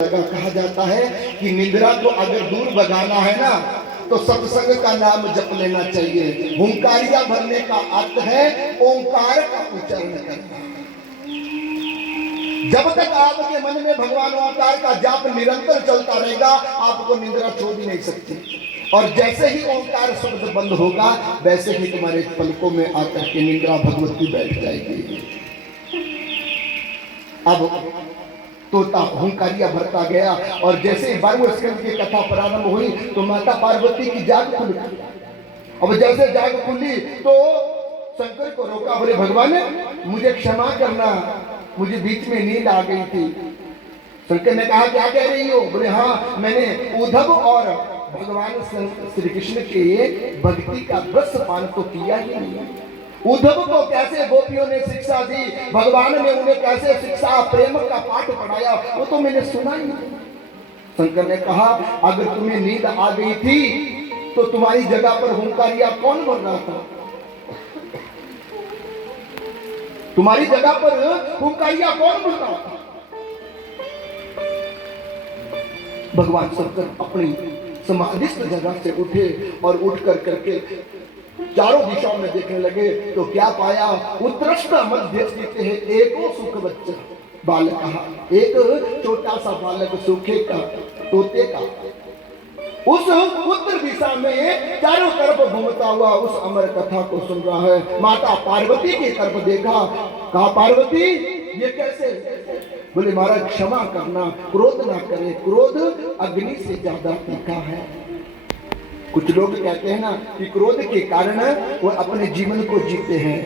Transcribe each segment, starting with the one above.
जगह कहा जाता है कि निद्रा को अगर दूर भगाना है ना तो सत्संग का नाम जप लेना चाहिए। हुंकारिया भरने का अर्थ है ओंकार का उच्चारण करना। जब तक आपके मन में भगवान ओंकार का जाप निरंतर चलता रहेगा आपको निद्रा छोड़ ही नहीं सकती। और जैसे ही ओंकार शब्द बंद होगा वैसे ही तुम्हारे पलकों में आकर के निद्रा भगवती बैठ जाएगी। अब तोता हुंकारिया भरता गया और जैसे 12वें स्कंद की कथा प्रारंभ हुई तो माता पार्वती की जाग खुल गई। अब जैसे जाग खुली तो शंकर को रोका, बोले भगवान मुझे क्षमा करना, मुझे बीच में नींद आ गई थी। शंकर ने कहा क्या कह रही हो? बोले हाँ, मैंने उद्धव और भगवान श्री कृष्ण के भक्ति का रस पान तो किया ही नहीं। उद्धव को कैसे गोपियों ने शिक्षा दी, भगवान ने उन्हें कैसे शिक्षा प्रेम का पाठ पढ़ाया, वो तो मैंने सुना ही नहीं। शंकर ने कहा अगर तुम्हें नींद आ गई थी तो तुम्हारी जगह पर हुंकारिया कौन बन रहा था? तुम्हारी जगह पर हुंकारिया कौन बन रहा था? भगवान शंकर अपनी समाधिस्थ जगह से उठे और उठ कर करके चारों दिशाओं में देखने लगे तो क्या पाया? उत्कृष्ट मध्य स्थित है एको सुख बच्चा बालक कहा, एक छोटा सा बालक सूखे का तोते का उस उत्तर दिशा में चारों तरफ घूमता हुआ उस अमर कथा को सुन रहा है। माता पार्वती की तरफ देखा, कहा पार्वती ये कैसे? बोले महाराज क्षमा करना, क्रोध ना करे, क्रोध अग्नि से ज्यादा तीखा है। कुछ लोग कहते हैं ना कि क्रोध के कारण वो अपने जीवन को जीते हैं,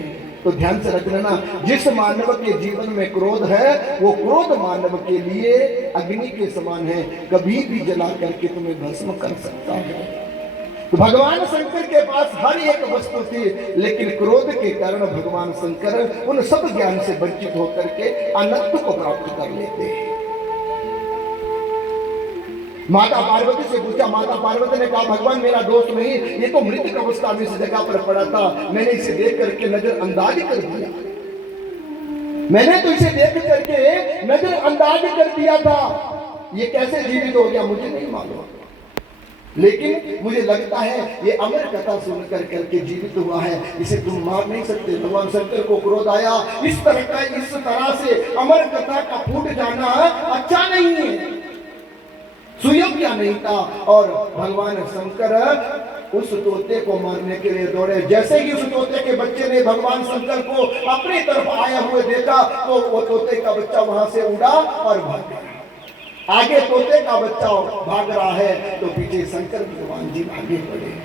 तो ध्यान से रख लेना, जिस मानव के जीवन में क्रोध है वो क्रोध मानव के लिए अग्नि के समान है, कभी भी जला करके तुम्हें भस्म कर सकता है। तो भगवान शंकर के पास हर एक वस्तु थी, लेकिन क्रोध के कारण भगवान शंकर उन सब ज्ञान से वंचित होकर के अनंत को प्राप्त कर लेते हैं। माता पार्वती से पूछा, माता पार्वती ने कहा भगवान मेरा दोस्त नहीं, ये तो मृत अवस्था में इस जगह पर पड़ा था, मैंने इसे देख करके नजरअंदाज कर दिया, मैंने तो इसे देख करके नजरअंदाज कर दिया था, ये कैसे जीवित हो गया मुझे नहीं मालूम, लेकिन मुझे लगता है ये अमर कथा सुनकर करके जीवित हुआ है, इसे तुम मार नहीं सकते। भगवान शंकर को क्रोध आया, इस तरह से अमर कथा का फूट जाना अच्छा नहीं है, सुयोग्य नहीं था। और भगवान शंकर उस तोते को मारने के लिए दौड़े। जैसे ही उस तोते के बच्चे ने भगवान शंकर को अपनी तरफ आए हुए देखा तो वो तोते का बच्चा वहां से उड़ा और भाग गया। आगे तोते का बच्चा भाग रहा है तो पीछे शंकर भगवान जी आगे बढ़े।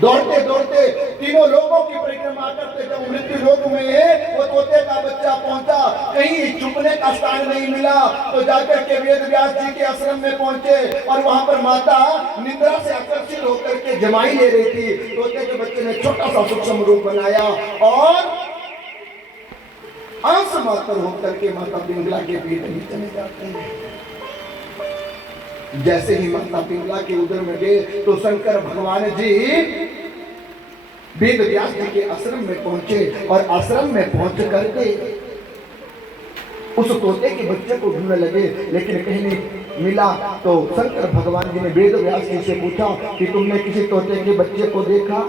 दौड़ते दौड़ते तीनों लोगों की परिक्रमा करते जब मृत्यु लोक में वो तोते का बच्चा पहुंचा, कहीं छुपने का स्थान नहीं मिला तो जाकर के वेद व्यास जी के आश्रम में पहुंचे और वहां पर माता निद्रा से आकर्षित होकर के जमाई ले रही थी। तोते के बच्चे ने छोटा सा सूक्ष्म रूप बनाया और अंश मात्र होकर के माता पिंगला के पेट में चले जाते हैं। जैसे ही माता पिंगला के उदर में गए तो शंकर भगवान जी वेद व्यास जी के आश्रम में पहुंचे और आश्रम में पहुंच करके उस तोते के बच्चे को ढूंढने लगे, लेकिन कहीं नहीं मिला। तो शंकर भगवान जी ने वेद व्यास जी से पूछा कि तुमने किसी तोते के बच्चे को देखा?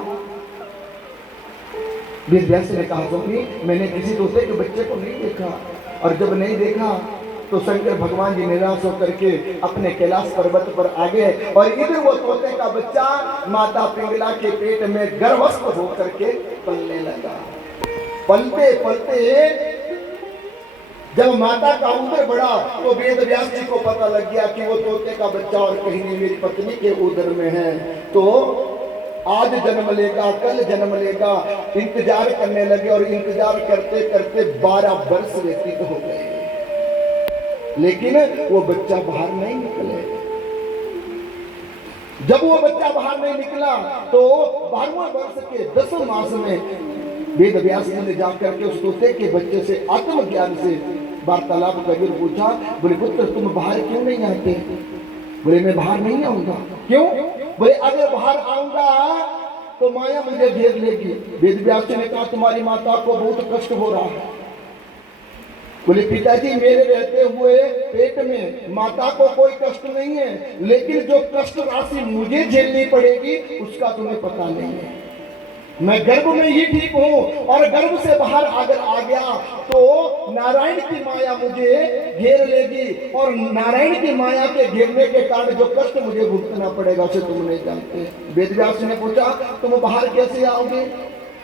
वेद व्यास ने कहा स्वामी मैंने किसी तोते के बच्चे को नहीं देखा। और जब नहीं देखा तो शंकर भगवान जी निराश होकर के अपने कैलाश पर्वत पर आ गए और इधर वो तोते का बच्चा माता पिंगला के पेट में गर्भस्थ होकर के पलने लगा। पलते पलते जब माता का उदर बढ़ा तो वेद व्यास जी को पता लग गया कि वो तोते का बच्चा और कहीं नहीं मेरी पत्नी के उदर में है, तो आज जन्म लेगा कल जन्म लेगा इंतजार करने लगे और इंतजार करते करते 12 वर्ष व्यतीत हो गए, लेकिन वो बच्चा बाहर नहीं निकले। जब वो बच्चा बाहर नहीं निकला तो 12वें वर्ष के 10वें मास में वेद व्यास जी ने जाकर के उस तोते के बच्चे से आत्मज्ञान से वार्तालाप करके पूछा, बोले पुत्र तुम बाहर क्यों नहीं आते? बोले मैं बाहर नहीं आऊंगा। क्यों? बोले अगर बाहर आऊंगा तो माया मुझे घेर लेगी। वेद व्यास जी ने कहा तुम्हारी माता को बहुत कष्ट हो रहा है, बोले पिताजी मेरे रहते हुए पेट में माता को कोई कष्ट नहीं है, लेकिन जो कष्ट राशि मुझे झेलनी पड़ेगी उसका तुम्हें पता नहीं है। मैं गर्भ में ही ठीक हूं और गर्भ से बाहर अगर आ गया तो नारायण की माया मुझे घेर लेगी, और नारायण की माया के घेरने के कारण जो कष्ट मुझे भुगतना पड़ेगा उसे तुम नहीं जानते। वेदव्यास ने पूछा तुम बाहर कैसे आओगे?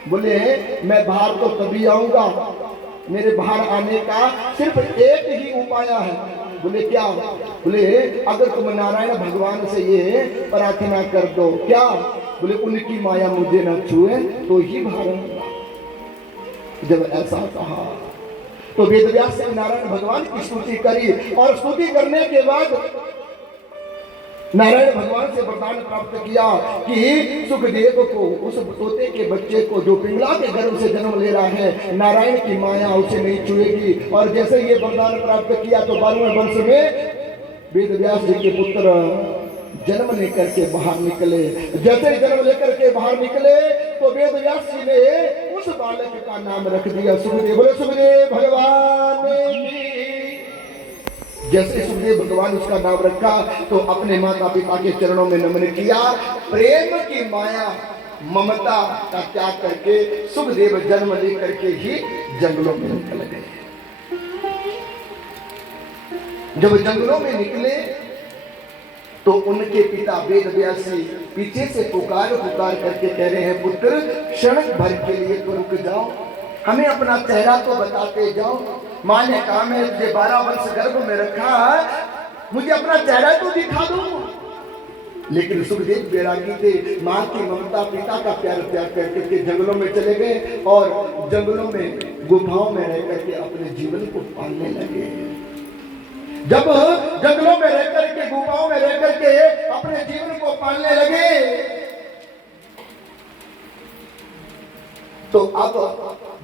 बोले मैं बाहर तो तभी आऊंगा, मेरे बाहर आने का सिर्फ एक ही उपाय है। बोले क्या? बोले अगर तुम नारायण भगवान से ये प्रार्थना कर दो। क्या? बोले उनकी माया मुझे न छुए तो ही बाहर आऊंगा। जब ऐसा कहा तो वेदव्यास ने नारायण भगवान की स्तुति करी, और स्तुति करने के बाद नारायण भगवान से वरदान प्राप्त किया कि सुखदेव को, उस तोते के बच्चे को जो पिंगला के गर्भ से जन्म ले रहा है, नारायण की माया उसे नहीं छुएगी। और जैसे ये वरदान प्राप्त किया तो 12वें वर्ष में वेदव्यास जी के पुत्र जन्म लेकर के बाहर निकले। जैसे जन्म लेकर के बाहर निकले तो वेदव्यास जी ने उस बालक का नाम रख दिया सुखदेव। बोले सुखदेव भगवान की। जैसे सुखदेव भगवान उसका नाम रखा तो अपने माता पिता के चरणों में नमन किया। प्रेम की माया ममता का त्याग करके सुखदेव जन्म लेकर के ही जंगलों में निकल गए। जब जंगलों में निकले तो उनके पिता वेदव्यास जी पीछे से पुकार पुकार करके कह रहे हैं पुत्र क्षण भर के लिए तो रुक जाओ, हमें अपना चेहरा तो बताते जाओ। माँ ने कहा मैं तुझे 12 वर्ष गर्भ में रखा, मुझे अपना चेहरा तो दिखा दो। लेकिन सुखदेव बैरागी थे, माँ की ममता पिता का प्यार त्याग करके जंगलों में चले गए और जंगलों में गुफाओं में रह करके अपने जीवन को पालने लगे। जब जंगलों में रह करके गुफाओं में रह करके अपने जीवन को पालने लगे तो अब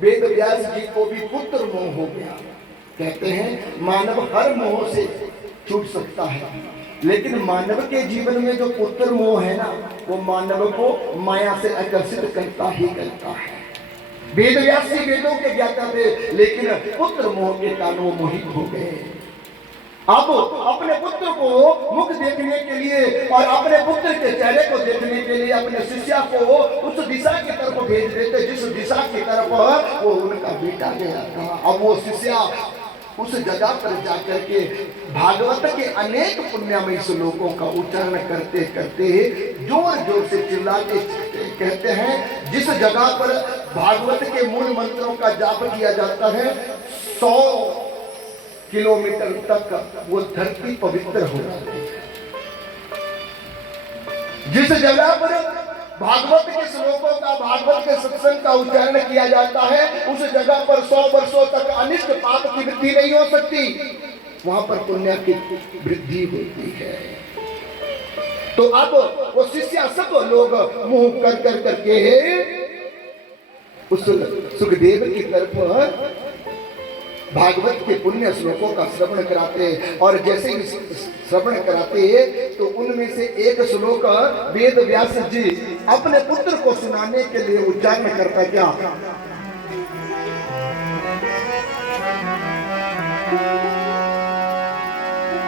वेदव्यास जी को भी पुत्र मोह हो गया। कहते हैं मानव हर मोह से छूट सकता है, लेकिन मानव के जीवन में जो पुत्र मोह है ना, वो मानव को माया से आकर्षित करता ही करता है। वेदव्यास जी वेदों के ज्ञाता थे, लेकिन पुत्र मोह के कारण वो मोहित हो गए। अब अपने पुत्र को मुख देखने के लिए और अपने पुत्र के चेहरे को देखने के लिए अपने शिष्या को उस दिशा की तरफ भेज देते जिस दिशा की तरफ वो उनका बेटा गया था। अब वो शिष्या उस जगह पर जाकर के भागवत के अनेक पुण्यमय श्लोकों का उच्चारण करते करते जोर जोर से चिल्लाते कहते हैं, जिस जगह पर भागवत के मूल मंत्रों का जाप किया जाता है 100 किलोमीटर तक वो धरती पवित्र हो जाती है। जिस जगह पर भागवत के श्लोकों का, भागवत के सत्संग का उच्चारण किया जाता है, उस जगह पर 100 वर्षों तक अनिष्ट पाप की वृद्धि नहीं हो सकती, वहां पर पुण्य की वृद्धि होती है। तो अब वो शिष्य सब लोग मुंह कर कर करके उस सुखदेव की तरफ भागवत के पुण्य श्लोकों का श्रवण कराते, और जैसे ही श्रवण कराते तो उनमें से एक श्लोक वेद व्यास जी अपने पुत्र को सुनाने के लिए उच्चारण करता क्या?